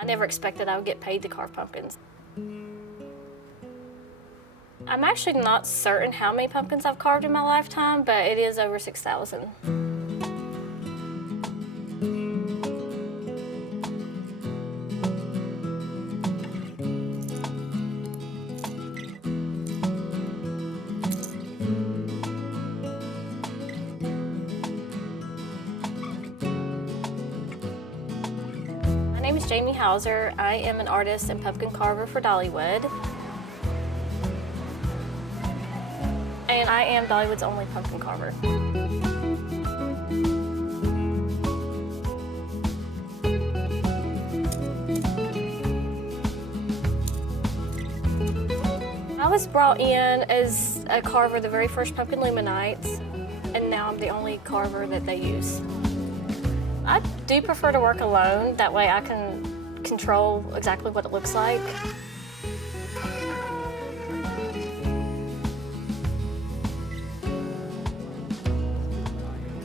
I never expected I would get paid to carve pumpkins. I'm actually not certain how many pumpkins I've carved in my lifetime, but it is over 6,000. My name is Jaimie Houser. I am an artist and pumpkin carver for Dollywood. And I am Dollywood's only pumpkin carver. I was brought in as a carver the very first Pumpkin LumiNights, and now I'm the only carver that they use. I do prefer to work alone, that way I can control exactly what it looks like.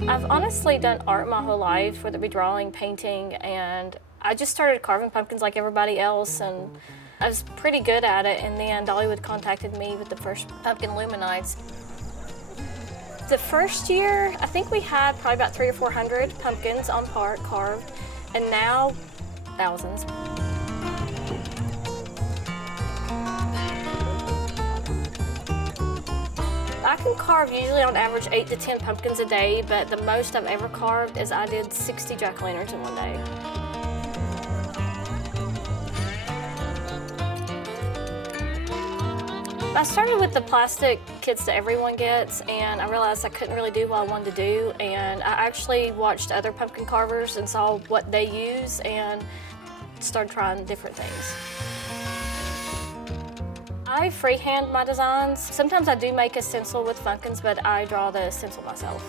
I've honestly done art my whole life, whether it be drawing, painting, and I just started carving pumpkins like everybody else, and I was pretty good at it, and then Dollywood contacted me with the first Pumpkin LumiNights. The first year, I think we had probably about 300 or 400 pumpkins on part carved, and now thousands. I can carve usually on average 8 to 10 pumpkins a day, but the most I've ever carved is I did 60 jack-o'-lanterns in one day. I started with the plastic kits that everyone gets, and I realized I couldn't really do what I wanted to do, and I actually watched other pumpkin carvers and saw what they use and started trying different things. I freehand my designs. Sometimes I do make a stencil with pumpkins, but I draw the stencil myself.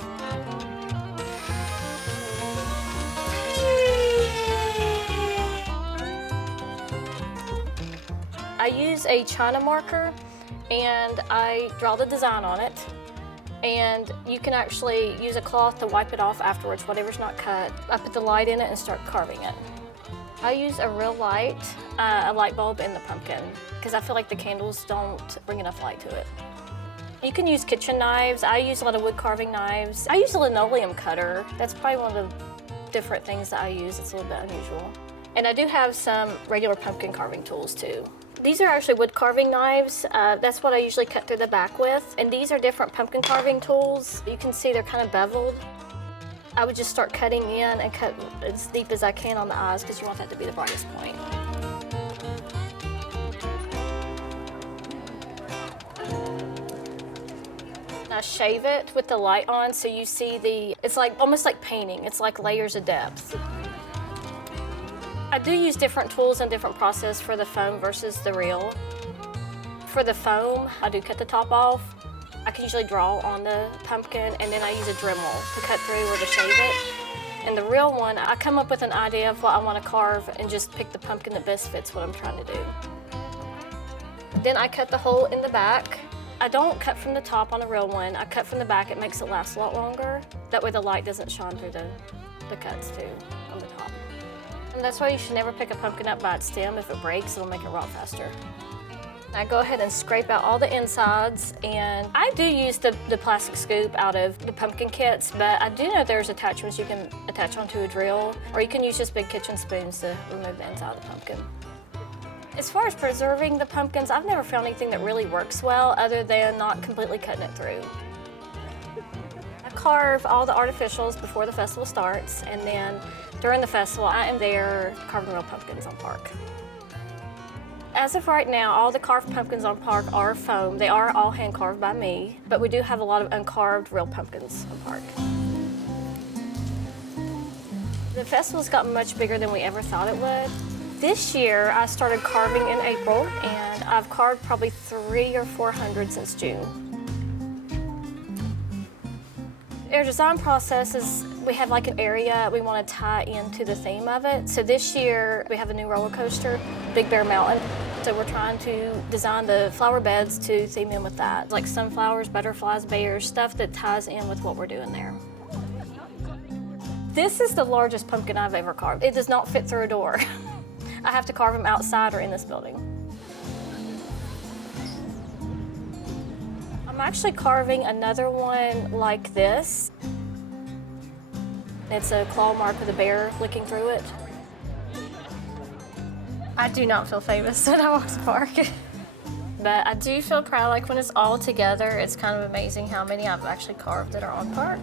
I use a China marker and I draw the design on it. And you can actually use a cloth to wipe it off afterwards, whatever's not cut. I put the light in it and start carving it. I use a real light, a light bulb in the pumpkin, because I feel like the candles don't bring enough light to it. You can use kitchen knives. I use a lot of wood carving knives. I use a linoleum cutter. That's probably one of the different things that I use. It's a little bit unusual. And I do have some regular pumpkin carving tools too. These are actually wood carving knives. That's what I usually cut through the back with. And these are different pumpkin carving tools. You can see they're kind of beveled. I would just start cutting in and cut as deep as I can on the eyes because you want that to be the brightest point. I shave it with the light on so you see it's like almost like painting. It's like layers of depth. I do use different tools and different process for the foam versus the reel. For the foam, I do cut the top off. I can usually draw on the pumpkin, and then I use a Dremel to cut through or to shave it. And the real one, I come up with an idea of what I want to carve and just pick the pumpkin that best fits what I'm trying to do. Then I cut the hole in the back. I don't cut from the top on the real one. I cut from the back. It makes it last a lot longer. That way the light doesn't shine through the cuts too on the top. And that's why you should never pick a pumpkin up by its stem. If it breaks, it'll make it rot faster. I go ahead and scrape out all the insides, and I do use the plastic scoop out of the pumpkin kits, but I do know there's attachments you can attach onto a drill, or you can use just big kitchen spoons to remove the inside of the pumpkin. As far as preserving the pumpkins, I've never found anything that really works well other than not completely cutting it through. I carve all the artificials before the festival starts, and then during the festival, I am there carving real pumpkins on park. As of right now, all the carved pumpkins on park are foam. They are all hand carved by me, but we do have a lot of uncarved real pumpkins on park. The festival's gotten much bigger than we ever thought it would. This year, I started carving in April, and I've carved probably 300 or 400 since June. Our design process is we have like an area we want to tie into the theme of it. So this year, we have a new roller coaster, Big Bear Mountain. So we're trying to design the flower beds to theme in with that. Like sunflowers, butterflies, bears, stuff that ties in with what we're doing there. This is the largest pumpkin I've ever carved. It does not fit through a door. I have to carve them outside or in this building. I'm actually carving another one like this. It's a claw mark with a bear licking through it. I do not feel famous when I walk the park. But I do feel proud, like when it's all together, it's kind of amazing how many I've actually carved that are on park.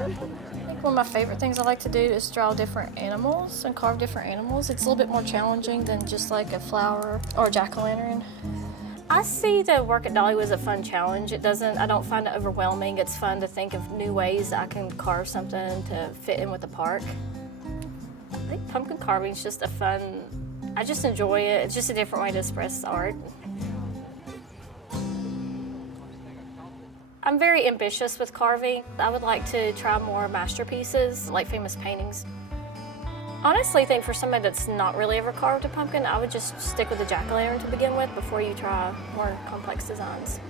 I think one of my favorite things I like to do is draw different animals and carve different animals. It's a little bit more challenging than just like a flower or a jack-o'-lantern. I see the work at Dollywood as a fun challenge. I don't find it overwhelming. It's fun to think of new ways I can carve something to fit in with the park. I think pumpkin carving is just I just enjoy it. It's just a different way to express art. I'm very ambitious with carving. I would like to try more masterpieces, like famous paintings. Honestly, I think for somebody that's not really ever carved a pumpkin, I would just stick with the jack-o'-lantern to begin with before you try more complex designs.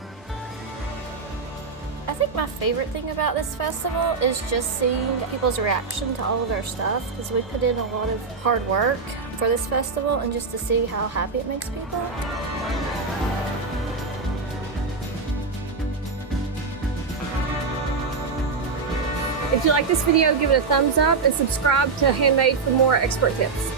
I think my favorite thing about this festival is just seeing people's reaction to all of their stuff, because we put in a lot of hard work for this festival, and just to see how happy it makes people. If you like this video, give it a thumbs up and subscribe to Handmade for more expert tips.